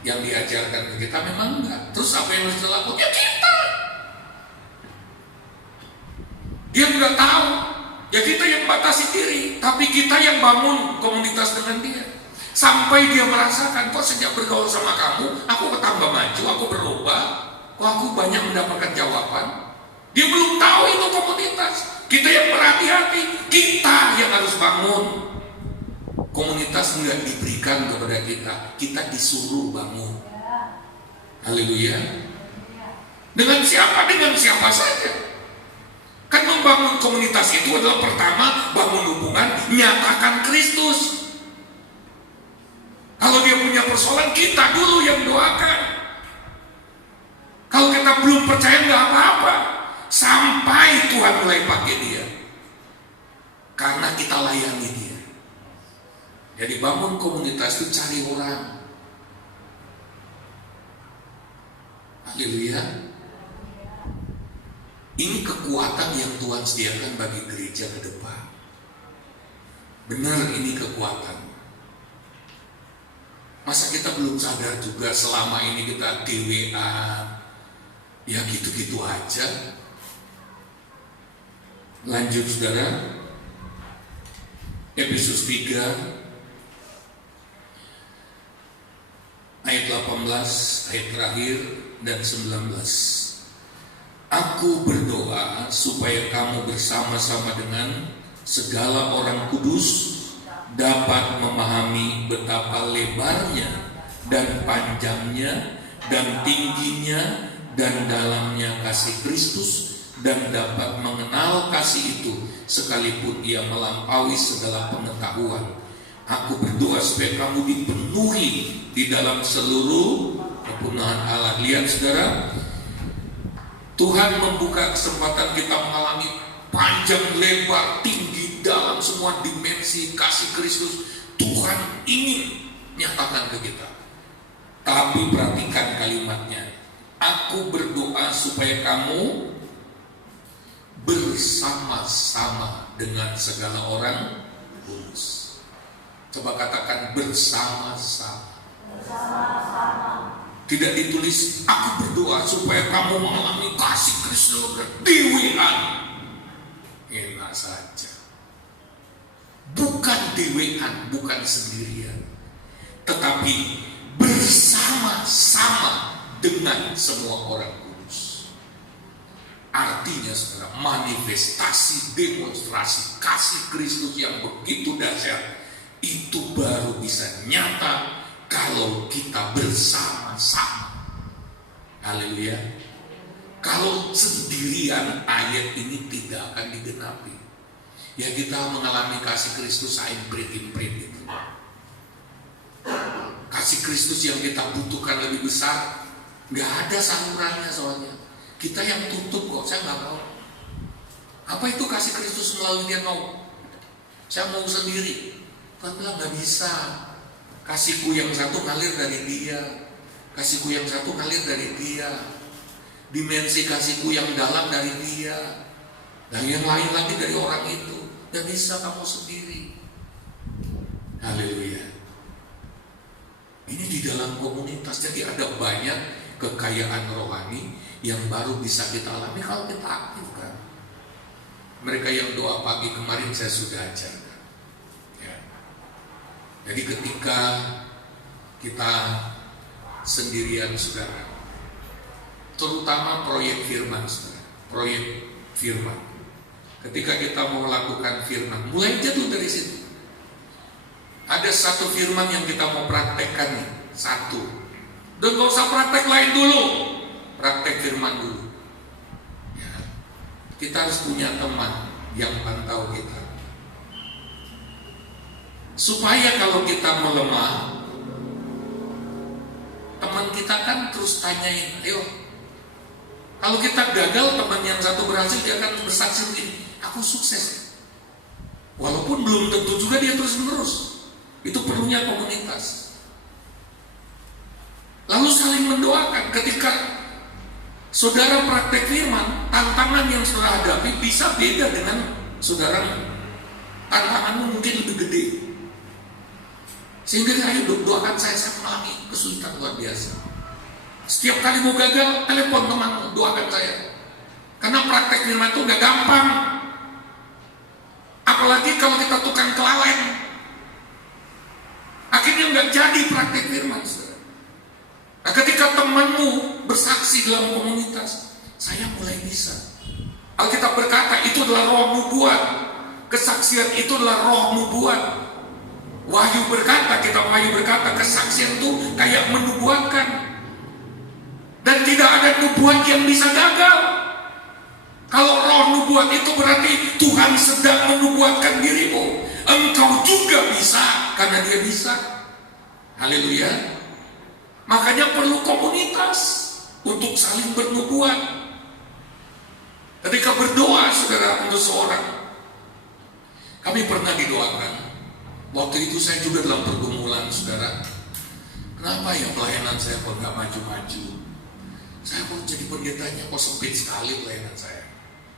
yang diajarkan ke kita, memang enggak. Terus apa yang harus dilakukan? Ya kita. Dia nggak tahu, ya kita yang batasi diri, tapi kita yang bangun komunitas dengan dia. Sampai dia merasakan, kok sejak bergaul sama kamu, aku bertambah maju, aku berubah, kok aku banyak mendapatkan jawaban. Dia belum tahu itu komunitas. Kita yang berhati-hati, kita yang harus bangun. Komunitas nggak diberikan kepada kita, kita disuruh bangun. Haleluya. Dengan siapa? Dengan siapa saja. Kan membangun komunitas itu adalah pertama bangun hubungan, nyatakan Kristus. Kalau dia punya persoalan, kita dulu yang doakan. Kalau kita belum percaya nggak apa-apa, sampai Tuhan mulai pakai dia, karena kita layani dia. Jadi bangun komunitas itu cari orang. Haleluya. Ini kekuatan yang Tuhan sediakan bagi gereja ke depan. Benar, ini kekuatan. Masa kita belum sadar juga selama ini kita DWA, ya gitu-gitu aja. Lanjut saudara, Efesus 3 ayat 18, ayat terakhir dan 19. Aku berdoa supaya kamu bersama-sama dengan segala orang kudus dapat memahami betapa lebarnya dan panjangnya dan tingginya dan dalamnya kasih Kristus, dan dapat mengenal kasih itu sekalipun ia melampaui segala pengetahuan. Aku berdoa supaya kamu dipenuhi di dalam seluruh kepenuhan Allah. Lihat saudara, Tuhan membuka kesempatan kita mengalami panjang, lebar, tinggi, dalam semua dimensi kasih Kristus. Tuhan ingin nyatakan ke kita. Tapi perhatikan kalimatnya. Aku berdoa supaya kamu bersama-sama dengan segala orang kudus. Coba katakan bersama-sama. Tidak ditulis aku berdoa supaya kamu mengalami kasih Kristus dewean. Enak saja. Bukan dewean, bukan sendirian, tetapi bersama-sama dengan semua orang kudus. Artinya saudara, manifestasi, demonstrasi kasih Kristus yang begitu dahsyat itu baru bisa nyata kalau kita bersama-sama. Haleluya. Kalau sendirian ayat ini tidak akan digenapi. Ya kita mengalami kasih Kristus imprit itu. Kasih Kristus yang kita butuhkan lebih besar, nggak ada salurannya soalnya. Kita yang tutup kok, saya nggak mau. Apa itu kasih Kristus melalui dia mau? Saya mau sendiri. Tuhan bilang nggak bisa. Kasihku yang satu ngalir dari dia, kasihku yang satu ngalir dari dia, dimensi kasihku yang dalam dari dia, dan yang lain lagi dari orang itu. Gak bisa kamu sendiri. Haleluya. Ini di dalam komunitas, jadi ada banyak kekayaan rohani yang baru bisa kita alami kalau kita aktifkan. Mereka yang doa pagi kemarin saya sudah ajarkan. Ya. Jadi ketika kita sendirian saudara, terutama proyek firman saudara, proyek firman. Ketika kita mau melakukan firman, mulai jatuh dari situ. Ada satu firman yang kita mau praktekkan nih, satu. Dan gak usah praktek lain dulu, praktek firman dulu. Ya. Kita harus punya teman yang pantau kita, supaya kalau kita melemah, teman kita kan terus tanyain, ayo Kalau kita gagal, teman yang satu berhasil, dia akan bersaksi begini, aku sukses. Walaupun belum tentu juga dia terus menerus. Itu perlunya komunitas. Lalu saling mendoakan. Ketika saudara praktek firman, tantangan yang saudara hadapi bisa beda dengan saudara. Tantanganmu mungkin lebih gede. Sehingga ayo doakan saya mengalami kesulitan luar biasa. Setiap kali mau gagal, telepon teman, doakan saya. Karena praktek firman itu gak gampang. Apalagi kalau kita tukang kelalen. Akhirnya gak jadi praktek firman. Nah, ketika temanmu bersaksi dalam komunitas, saya mulai bisa. Alkitab berkata itu adalah roh nubuat. Kesaksian itu adalah roh nubuat. Wahyu berkata, kitab Wahyu berkata, kesaksian itu kayak menubuatkan. Dan tidak ada nubuat yang bisa gagal. Kalau roh nubuat itu berarti Tuhan sedang menubuatkan dirimu. Engkau juga bisa, karena dia bisa. Haleluya. Makanya perlu komunitas untuk saling bernubuat. Ketika berdoa, saudara, untuk seorang, kami pernah didoakan. Waktu itu saya juga dalam pergumulan, saudara. Kenapa ya pelayanan saya kok gak maju-maju? Saya mau jadi pendetanya kok sempit sekali pelayanan saya.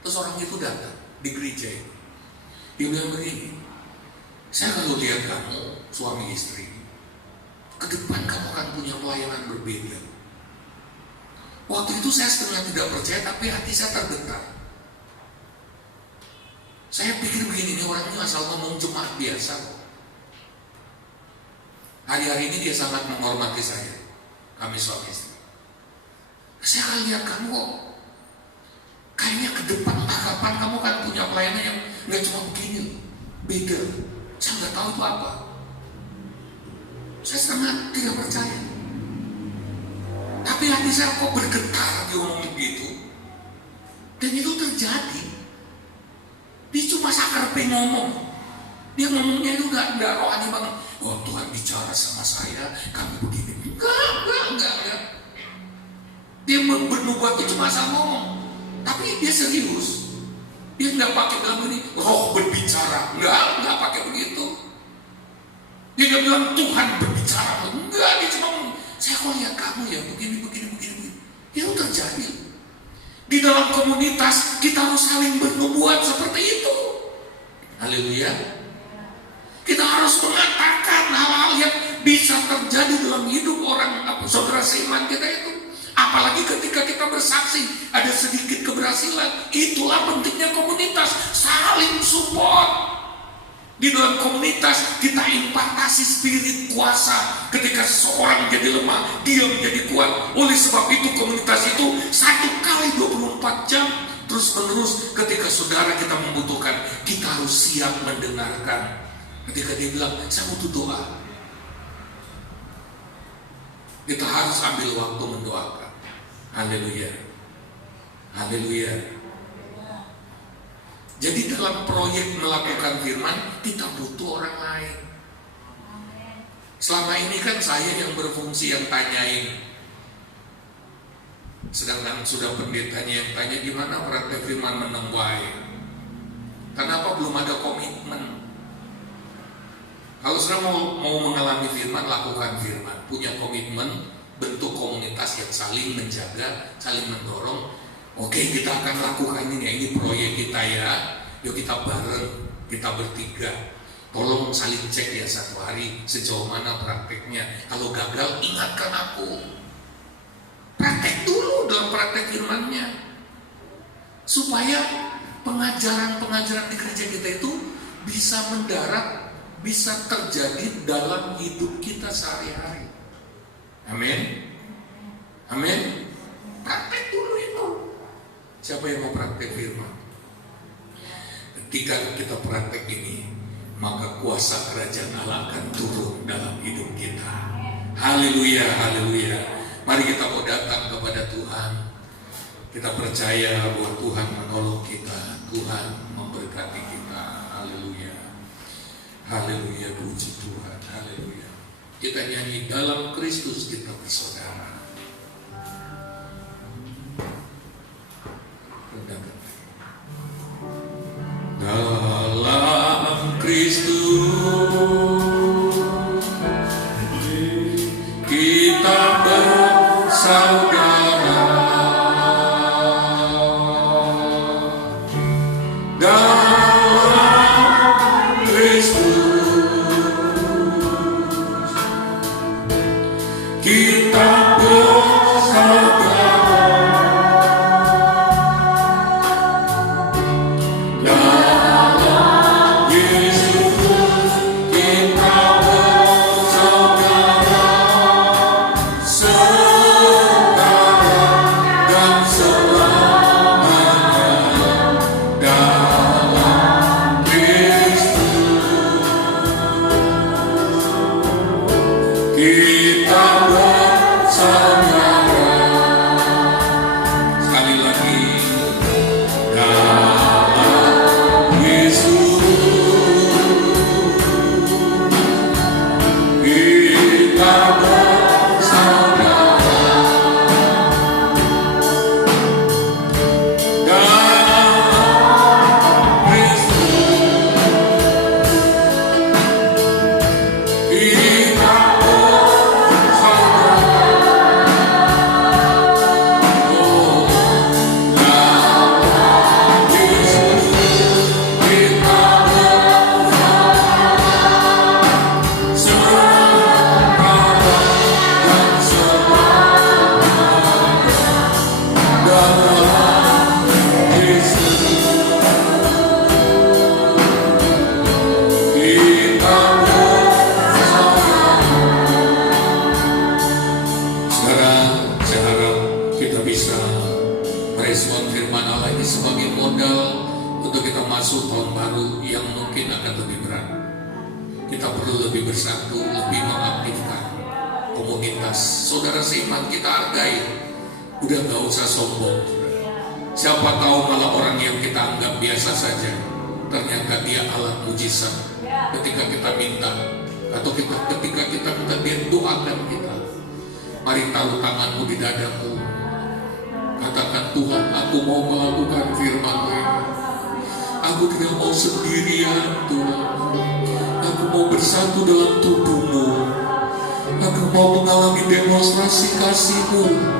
Terus orang itu datang di gereja ini. Dia bilang begini, saya kalau lihat kamu suami istri, ke depan kamu akan punya pelayanan berbeda. Waktu itu saya setengah tidak percaya, tapi hati saya tergetar. Saya pikir begini, ini orang ini asal ngomong jemaat biasa kok. Hari-hari ini dia sangat menghormati saya, kami suami istri. Saya akan lihat kamu kok kayaknya ke depan entah kapan kamu kan punya pelayanan yang nggak cuma begini, beda. Saya nggak tahu itu apa. Saya sangat tidak percaya. Tapi hati saya kok bergetar dia ngomong begitu. Dan itu terjadi. Dia cuma sakar ngomong. Dia ngomongnya itu nggak rohani banget. Oh, Tuhan bicara sama saya, kami begini. Enggak. Dia bernubuat itu cuma asal ngomong, tapi dia serius. Dia nggak pakai dalam ini roh berbicara, nggak pakai begitu. Dia nggak bilang Tuhan berbicara, enggak. Dia cuma ngomong, saya kok lihat kamu ya begini. Itu terjadi. Di dalam komunitas kita harus saling bernubuat seperti itu. Haleluya. Kita harus mengatakan hal-hal yang bisa terjadi dalam hidup orang saudara seiman kita itu. Apalagi ketika kita bersaksi ada sedikit keberhasilan. Itulah pentingnya komunitas, saling support. Di dalam komunitas kita impartasi spirit kuasa. Ketika seseorang jadi lemah, dia menjadi kuat. Oleh sebab itu komunitas itu 1 kali 24 jam terus menerus. Ketika saudara kita membutuhkan, kita harus siap mendengarkan. Ketika dia bilang, saya butuh doa, kita harus ambil waktu mendoakan. Haleluya. Haleluya. Jadi dalam proyek melakukan firman, kita butuh orang lain. Selama ini kan saya yang berfungsi yang tanyain. Sedangkan sudah pendetanya yang tanya gimana praktek firman menembak. Kenapa belum ada komitmen? Kalau sudah mau mengalami firman, lakukan firman. Punya komitmen, bentuk komunitas yang saling menjaga, saling mendorong. Oke, kita akan lakukan ini proyek kita ya. Yuk kita bareng, kita bertiga. Tolong saling cek ya 1 hari sejauh mana prakteknya. Kalau gagal, ingatkan aku. Praktek dulu dalam praktek firmannya. Supaya pengajaran-pengajaran di gereja kita itu bisa mendarat, bisa terjadi dalam hidup kita sehari-hari. Amin. Amin. Praktek dulu itu. Siapa yang mau praktek firman? Ketika kita praktek ini, maka kuasa kerajaan Allah akan turun dalam hidup kita. Haleluya, haleluya. Mari kita mau datang kepada Tuhan. Kita percaya bahwa Tuhan menolong kita, Tuhan memberkati kita. Haleluya. Haleluya, puji Tuhan. Haleluya. Kita nyanyi dalam Kristus kita bersaudara. Kristus, kita bersaudara dalam Kristus, kita bersaudara dalam Yesus, kita bersaudara, sekarang dan selamanya dalam Kristus, kita bersaudara. Sekali lagi, dalam Yesus, kita bersaudara. Dalam Kristus, kita bersaudara. Oh, dalam Yesus, kita bersaudara, sekarang dan selamanya dalam Yesus, kita bersaudara. Sekarang saya harap kita bisa merespon firman Allah ini sebagai modal untuk kita masuk tahun baru yang mungkin akan lebih berat. Kita perlu lebih bersatu, lebih mengaktifkan komunitas saudara seiman kita hargai. Udah gak usah sombong. Siapa tahu malah orang yang kita anggap biasa saja, ternyata dia alat mujizat ketika kita minta, atau ketika kita minta dia doakan kita. Mari taruh tanganmu di dadamu, katakan, Tuhan, aku mau melakukan firman-Mu ini. Aku tidak mau sendirian, Tuhan. Aku mau bersatu dalam tubuh-Mu. Aku mau mengalami demonstrasi kasih-Mu.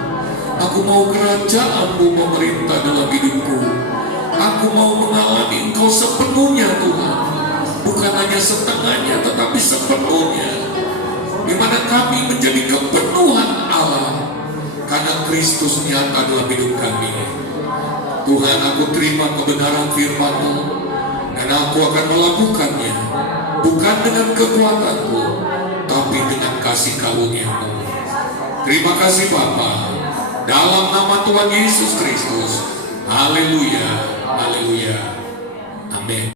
Aku mau kerajaan-Mu memerintah dalam hidupku. Aku mau mengalami Engkau sepenuhnya, Tuhan. Bukan hanya setengahnya, tetapi sepenuhnya. Di mana kami menjadi kepenuhan Allah karena Kristus nyata dalam hidup kami. Tuhan, aku terima kebenaran firman-Mu dan aku akan melakukannya, bukan dengan kekuatanku, tapi dengan kasih karunia-Mu. Terima kasih Bapa, dalam nama Tuhan Yesus Kristus. Haleluya, haleluya, amin.